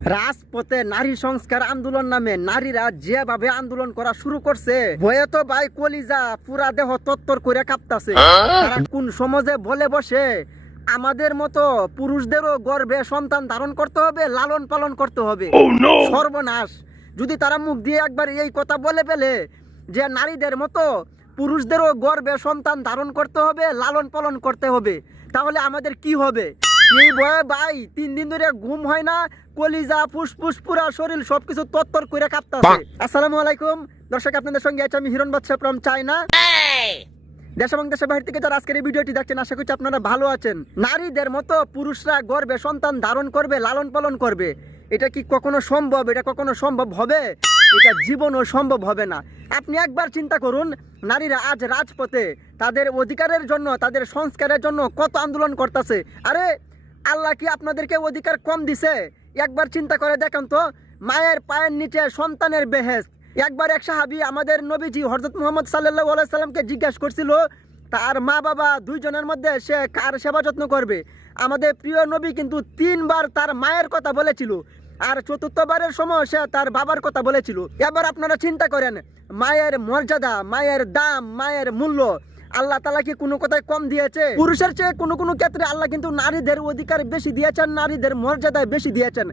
রাজপথে নারী সংস্কার আন্দোলন নামে নারীরা যেভাবে আন্দোলন করা শুরু করছে ভয়ে তো ভাই কলিজা পুরা দেহ তত্তর করে কাঁপতাছে। কোন সমাজে বলে বসে আমাদের মতো পুরুষদেরও গর্ভে সন্তান ধারণ করতে হবে লালন পালন করতে হবে? সর্বনাশ। যদি তারা মুখ দিয়ে একবার এই কথা বলে ফেলে যে নারীদের মতো পুরুষদেরও গর্বে সন্তান ধারণ করতে হবে লালন পালন করতে হবে তাহলে আমাদের কি হবে? এই ভয়ে ভাই তিন দিন ধরে ঘুম হয় না কলিজা ফুসফুস পুরা শরীর সবকিছু তত্তর করে কাঁপতাছে। আসসালামু আলাইকুম। দর্শক আপনাদের সঙ্গে আছি আমি হিরণ বাদশাহ ফ্রম চায়না দেশ এবং দেশের বাহির থেকে যারা আজকের এই ভিডিওটি দেখছেন আশা করছি আপনারা ভালো আছেন। নারীদের মতো পুরুষরা গর্বে সন্তান ধারণ করবে লালন পালন করবে। এটা কি কখনো সম্ভব? এটা কখনো সম্ভব হবে? এটা জীবনও সম্ভব হবে না। আপনি একবার চিন্তা করুন নারীরা আজ রাজপথে তাদের অধিকারের জন্য তাদের সংস্কারের জন্য কত আন্দোলন করতেছে। আরে আল্লাহ কি আপনাদেরকে অধিকার কম দিছে? একবার চিন্তা করে দেখেন তো, মায়ের পায়ের নিচে সন্তানের বেহেস্ত একবার এক সাহাবি আমাদের নবীজি হজরত মোহাম্মদ সাল্লাহ সাল্লামকে জিজ্ঞাসা করছিল, তার মা বাবা দুইজনের মধ্যে সে কার সেবা যত্ন করবে? আমাদের প্রিয় নবী কিন্তু তিনবার তার মায়ের কথা বলেছিল, আর চতুর্থবারের সময় সে তার বাবার কথা বলেছিল। এবার আপনারা চিন্তা করেন, মায়ের মর্যাদা, মায়ের দাম, মায়ের মূল্য আল্লাহ তালা কি কোনো কথায় কম দিয়েছে? পুরুষের চেয়ে কোনো কোনো ক্ষেত্রে আল্লাহ কিন্তু নারীদের অধিকার বেশি দিয়েছেন, নারীদের মর্যাদায় বেশি দিয়েছেন।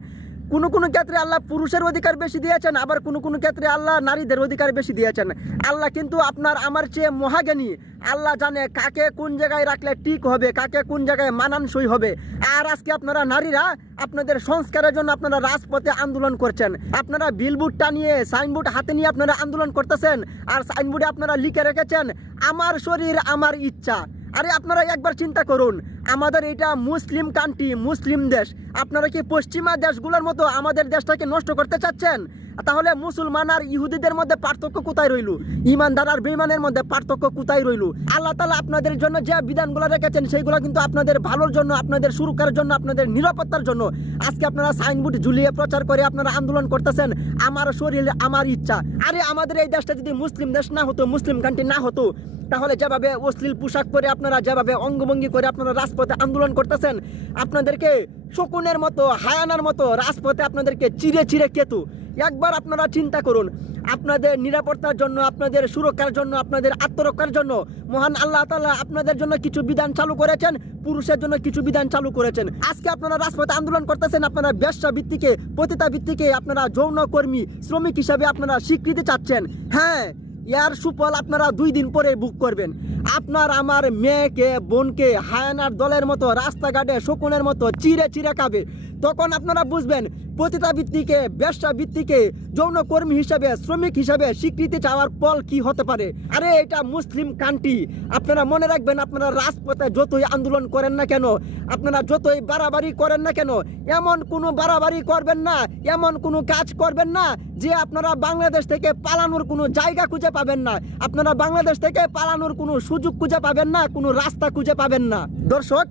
কোনো কোনো ক্ষেত্রে আল্লাহ পুরুষের অধিকার বেশি দিয়েছেন, আবার কোনো কোনো ক্ষেত্রে আল্লাহ নারীদের অধিকার বেশি দিয়েছেন। আল্লাহ কিন্তু আপনার আমার চেয়ে মহাজ্ঞানী। আল্লাহ জানে কাকে কোন জায়গায় রাখলে ঠিক হবে, কাকে কোন জায়গায় মানানসই হবে। আর আজকে আপনারা নারীরা আপনাদের সংস্কারের জন্য আপনারা রাজপথে আন্দোলন করছেন। আপনারা বিলবোর্ড টানিয়ে সাইনবোর্ড হাতে নিয়ে আপনারা আন্দোলন করতেছেন। আর সাইনবোর্ডে আপনারা লিখে রেখেছেন, আমার শরীর, আমার ইচ্ছা। আরে আপনারা একবার চিন্তা করুন আমাদের এটা মুসলিম কান্ট্রি মুসলিম দেশ। আপনারা কি পশ্চিমা দেশগুলোর মতো আমাদের দেশটাকে নষ্ট করতে চাচ্ছেন? তাহলে মুসলমান আর ইহুদিদের মধ্যে পার্থক্য কোথায় রইল? ইমানদার আর বেইমানের মধ্যে পার্থক্য কোথায় রইল? আল্লাহ তালা আপনাদের জন্য যে বিধানগুলো রেখেছেন, সেইগুলো কিন্তু আপনাদের ভালোর জন্য, আপনাদের সুরক্ষার জন্য, আপনাদের নিরাপত্তার জন্য। আজকে আপনারা সাইনবোর্ড ঝুলিয়ে প্রচার করে আপনারা আন্দোলন করতেছেন। আমার শরীর, আমার ইচ্ছা। আরে আমাদের এই দেশটা যদি মুসলিম দেশ না হতো, মুসলিম কান্ট্রি না হতো, তাহলে যেভাবে অশ্লীল পোশাক পরে আপনারা, যেভাবে অঙ্গভঙ্গি করে আপনারা রাজপথে আন্দোলন করতেছেন। আপনাদেরকে শকুনের মতো, হায়ানার মতো রাজপথে আপনাদেরকে চিরে চিরে কেতু। একবার আপনারা চিন্তা করুন, আপনাদের নিরাপত্তার জন্য, আপনাদের সুরক্ষার জন্য, আপনাদের আত্মরক্ষার জন্য, মহান আল্লাহ তালা আপনাদের জন্য কিছু বিধান চালু করেছেন, পুরুষের জন্য কিছু বিধান চালু করেছেন। আজকে আপনারা রাজপথে আন্দোলন করতেছেন, আপনারা ব্যবসা ভিত্তিকে, পতিতা ভিত্তিকে আপনারা যৌন কর্মী, শ্রমিক হিসাবে আপনারা স্বীকৃতি চাচ্ছেন। হ্যাঁ ইয়ার সুফল আপনারা দুই দিন পরে বুক করবেন। আপনার আমার মেয়েকে, বোনকে হায়ানার দলের মতো, রাস্তাঘাটে শকুনের মতো চিরে চিরে খাবে। তখন আপনারা বুঝবেন পতিতা ভিত্তিকে ব্যবসা ভিত্তিকে যৌন কর্মী হিসাবে, শ্রমিক হিসাবে স্বীকৃতি চাওয়ার ফল কি হতে পারে? আরে, এটা মুসলিম কান্ট্রি। আপনারা মনে রাখবেন, আপনারা রাজপথে যতই আন্দোলন করেন না কেন, আপনারা যতই বাড়াবাড়ি করেন না কেন, এমন কোনো বাড়াবাড়ি করবেন না, এমন কোনো কাজ করবেন না, যে আপনারা বাংলাদেশ থেকে পালানোর কোনো জায়গা খুঁজে পাবেন না, আপনারা বাংলাদেশ থেকে পালানোর কোনো সুযোগ খুঁজে পাবেন না, কোনো রাস্তা খুঁজে পাবেন না। দর্শক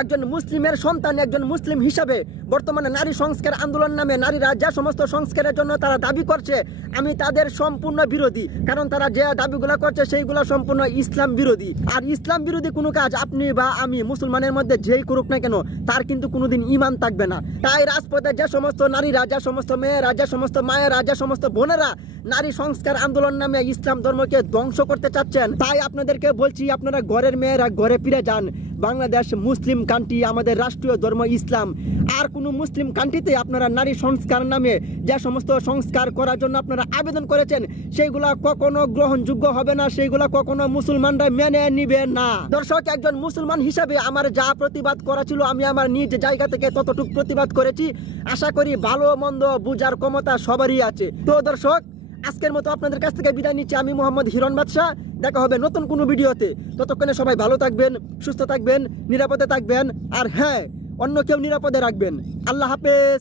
একজন মুসলিমের সন্তান, একজন মুসলিম হিসাবে বর্তমানে নারী সংস্কার আন্দোলন নামে নারীরা যে সমস্ত সংস্কারের জন্য তারা দাবি করছে, আমি তাদের সম্পূর্ণ বিরোধী। কারণ তারা যে দাবিগুলো করছে, সেইগুলো সম্পূর্ণ ইসলাম বিরোধী। আর ইসলাম বিরোধী কোনো কাজ আপনি বা আমি মুসলমানের মধ্যে যেই করুক না কেন, তার কিন্তু কোনোদিন ইমান থাকবে না। তাই রাজপথে যে সমস্ত নারীরা, যে সমস্ত মেয়েরা, যে সমস্ত মায়েরা, যে সমস্ত বোনেরা নারী সংস্কার আন্দোলন নামে ইসলাম ধর্মকে ধ্বংস করতে চাচ্ছেন, তাই আপনাদেরকে বলছি, আপনারা ঘরের মেয়েরা ঘরে ফিরে যান। বাংলাদেশ মুসলিম কান্ট্রি, আমাদের রাষ্ট্রীয় ধর্ম ইসলাম। আর কোনো মুসলিম কান্ট্রিতে আপনারা নারী সংস্কার নামে যে সমস্ত সংস্কার করার জন্য আপনারা আবেদন করেছেন, সেইগুলা কখনো গ্রহণযোগ্য হবে না, সেইগুলা কখনো মুসলমানরা মেনে নিবে না। দর্শক, একজন মুসলমান হিসাবে আমার যা প্রতিবাদ করা ছিল, আমি আমার নিজ জায়গা থেকে ততটুকু প্রতিবাদ করেছি। আশা করি ভালো মন্দ বুঝার ক্ষমতা সবারই আছে। তো দর্শক আজকের মতো আপনাদের কাছ থেকে বিদায় নিচ্ছি। আমি মোহাম্মদ হিরণ বাদশাহ। দেখা হবে নতুন কোনো ভিডিওতে। ততক্ষণে সবাই ভালো থাকবেন, সুস্থ থাকবেন, নিরাপদে থাকবেন। আর হ্যাঁ অন্য কেউ নিরাপদে রাখবেন। আল্লাহ হাফেজ।